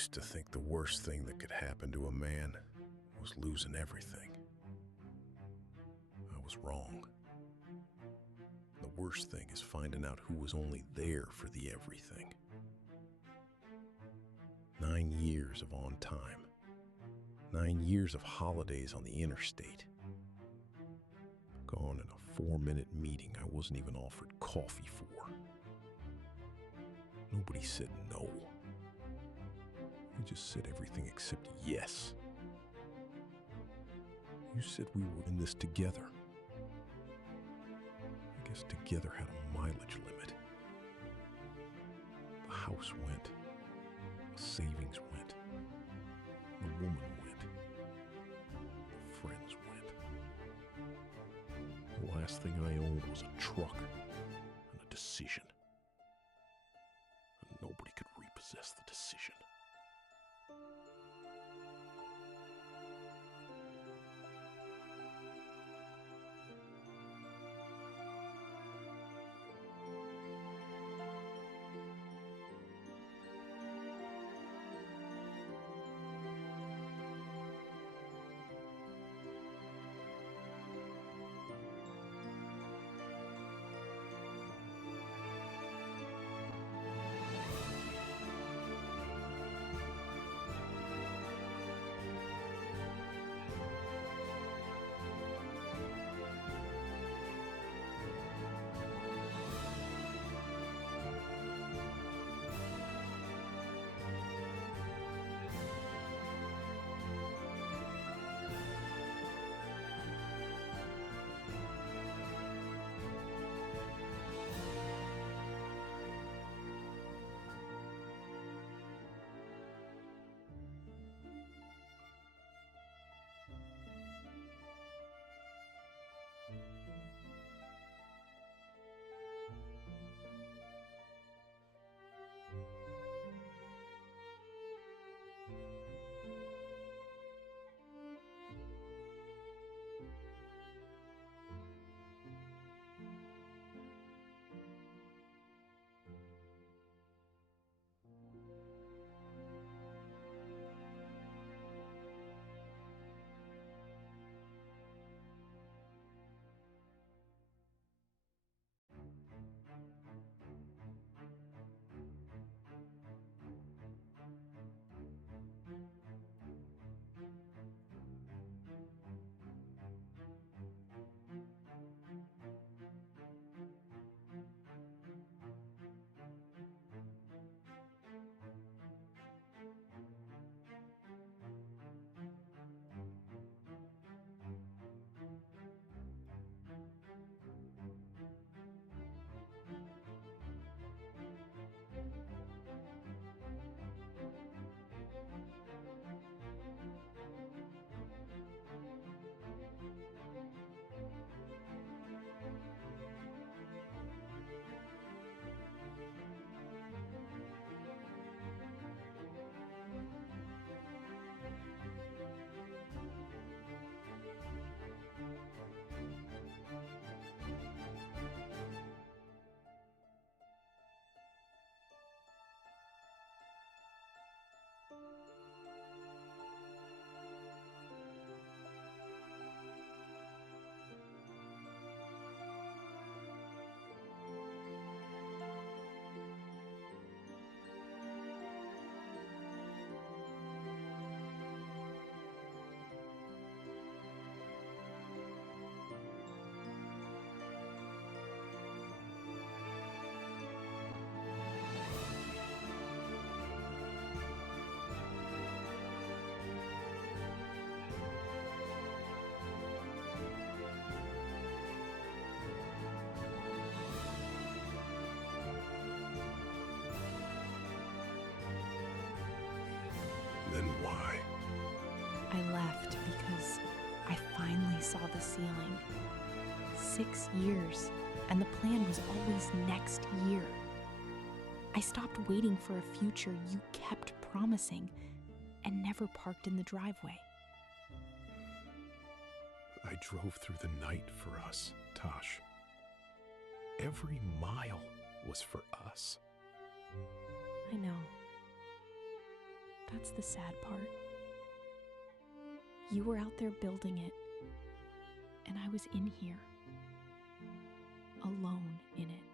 used to think the worst thing that could happen to a man was losing everything. I was wrong. The worst thing is finding out who was only there for the everything. 9 years of on time. 9 years of holidays on the interstate. Gone in a 4-minute meeting I wasn't even offered coffee for. Nobody said no. They just said everything except yes. You said we were in this together. I guess together had a mileage limit. The house went. The savings went. The woman went. The friends went. The last thing I owned was a truck and a decision. And nobody could repossess the decision. Then why? I left because I finally saw the ceiling. 6 years, and the plan was always next year. I stopped waiting for a future you kept promising and never parked in the driveway. I drove through the night for us, Tosh. Every mile was for us. I know. That's the sad part. You were out there building it, and I was in here, alone in it.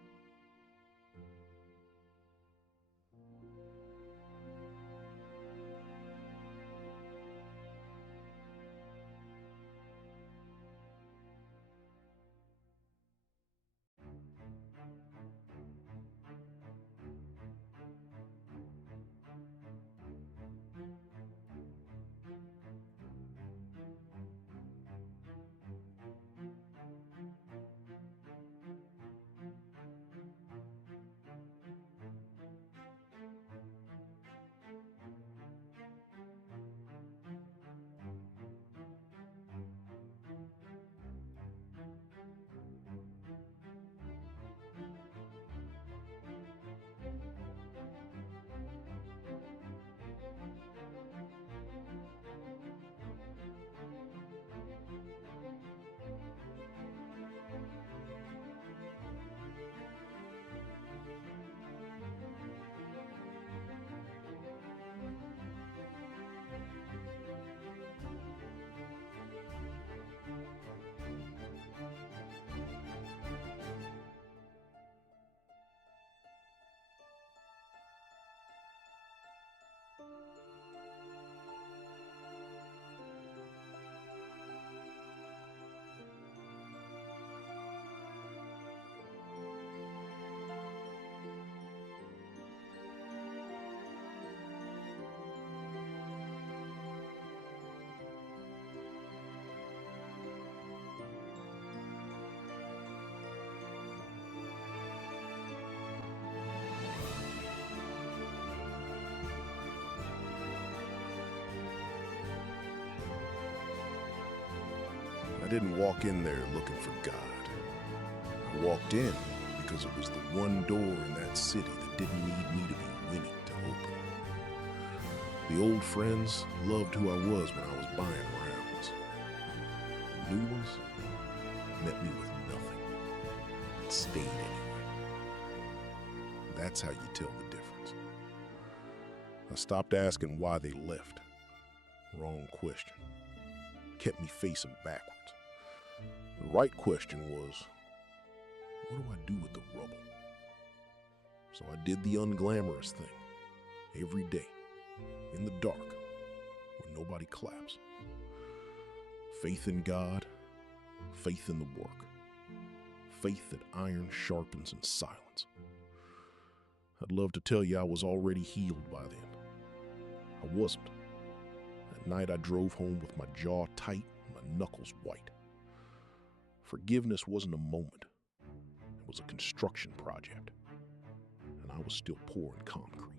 I didn't walk in there looking for God. I walked in because it was the one door in that city that didn't need me to be winning to open. The old friends loved who I was when I was buying rounds. The new ones met me with nothing and stayed anyway. That's how you tell the difference. I stopped asking why they left. Wrong question. Kept me facing backwards. The right question was, what do I do with the rubble? So I did the unglamorous thing. Every day, in the dark, when nobody claps. Faith in God, faith in the work. Faith that iron sharpens in silence. I'd love to tell you I was already healed by then. I wasn't. That night I drove home with my jaw tight and my knuckles white. Forgiveness wasn't a moment. It was a construction project. And I was still pouring concrete.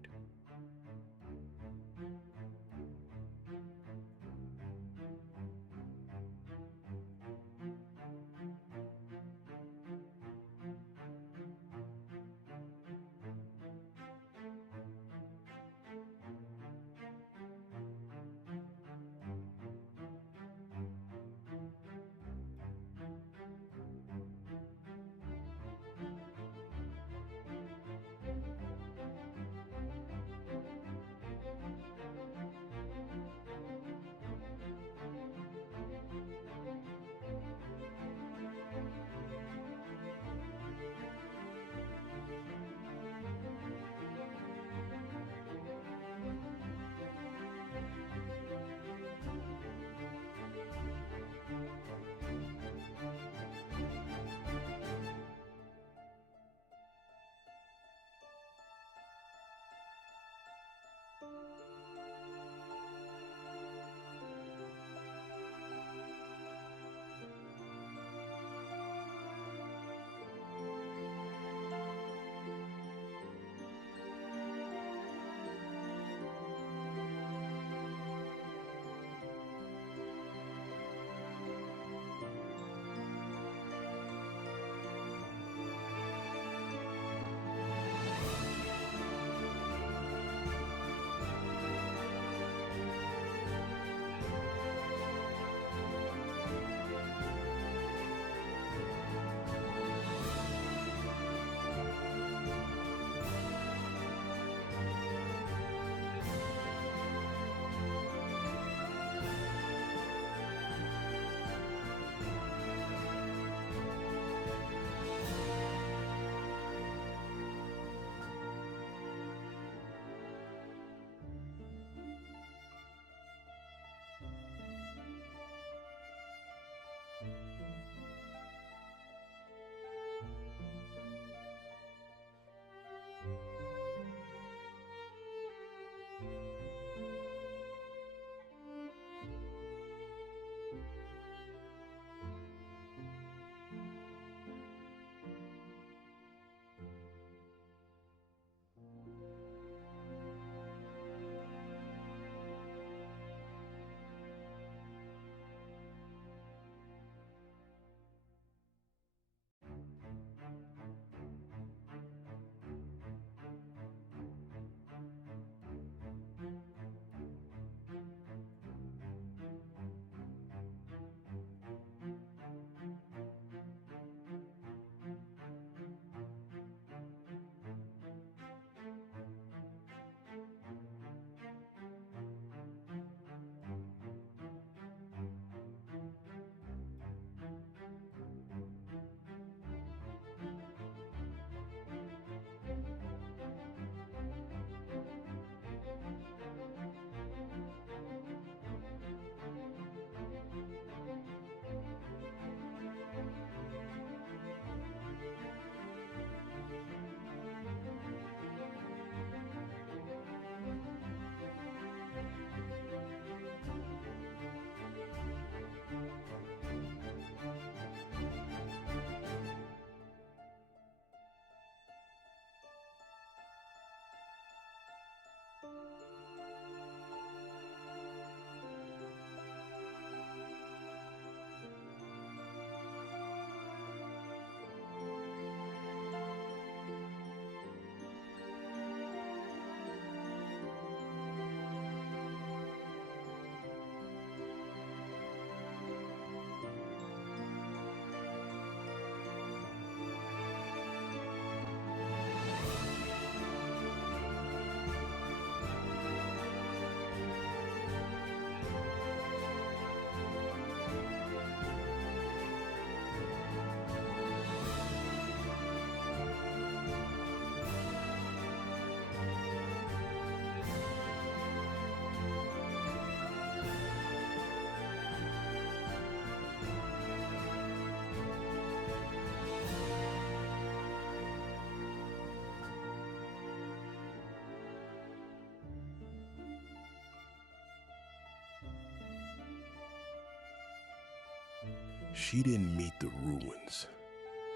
She didn't meet the ruins.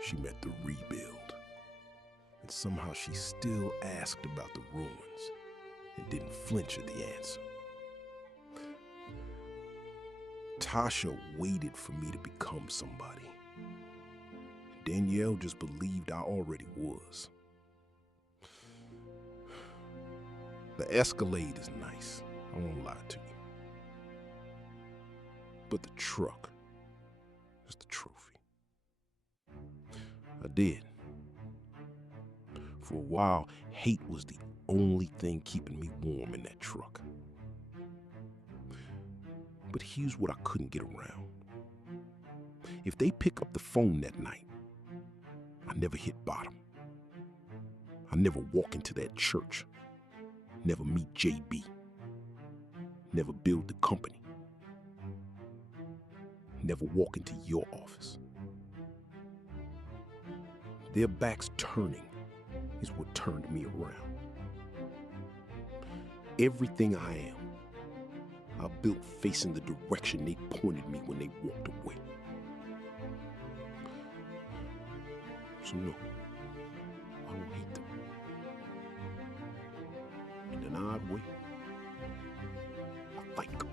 She met the rebuild. And somehow she still asked about the ruins and didn't flinch at the answer. Tasha waited for me to become somebody. Danielle just believed I already was. The Escalade is nice, I won't lie to you. But the truck is the trophy. I did. For a while, hate was the only thing keeping me warm in that truck. But here's what I couldn't get around. If they pick up the phone that night, I never hit bottom. I never walk into that church. Never meet JB. Never build the company. Never walk into your office. Their backs turning is what turned me around. Everything I am, I built facing the direction they pointed me when they walked away. So no, I don't hate them. In an odd way, I like them.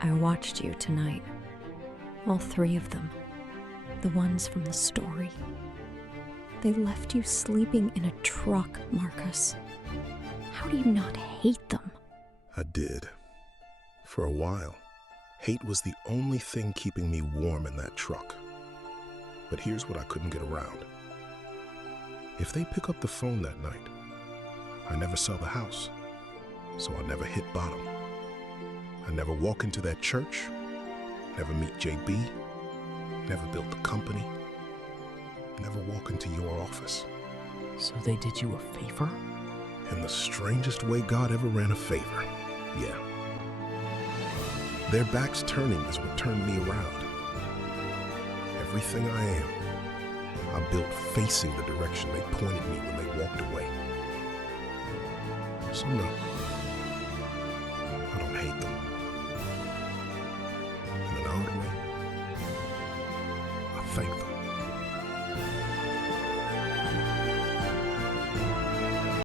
I watched you tonight. All three of them. The ones from the story. They left you sleeping in a truck, Marcus. How do you not hate them? I did. For a while. Hate was the only thing keeping me warm in that truck. But here's what I couldn't get around. If they pick up the phone that night, I never sell the house, so I never hit bottom. I never walk into that church, never meet JB, never built the company, never walk into your office. So they did you a favor? In the strangest way God ever ran a favor, yeah. Their backs turning is what turned me around. Everything I am, I built facing the direction they pointed me when they walked away. So no, I don't hate them. In an odd way, I thank them.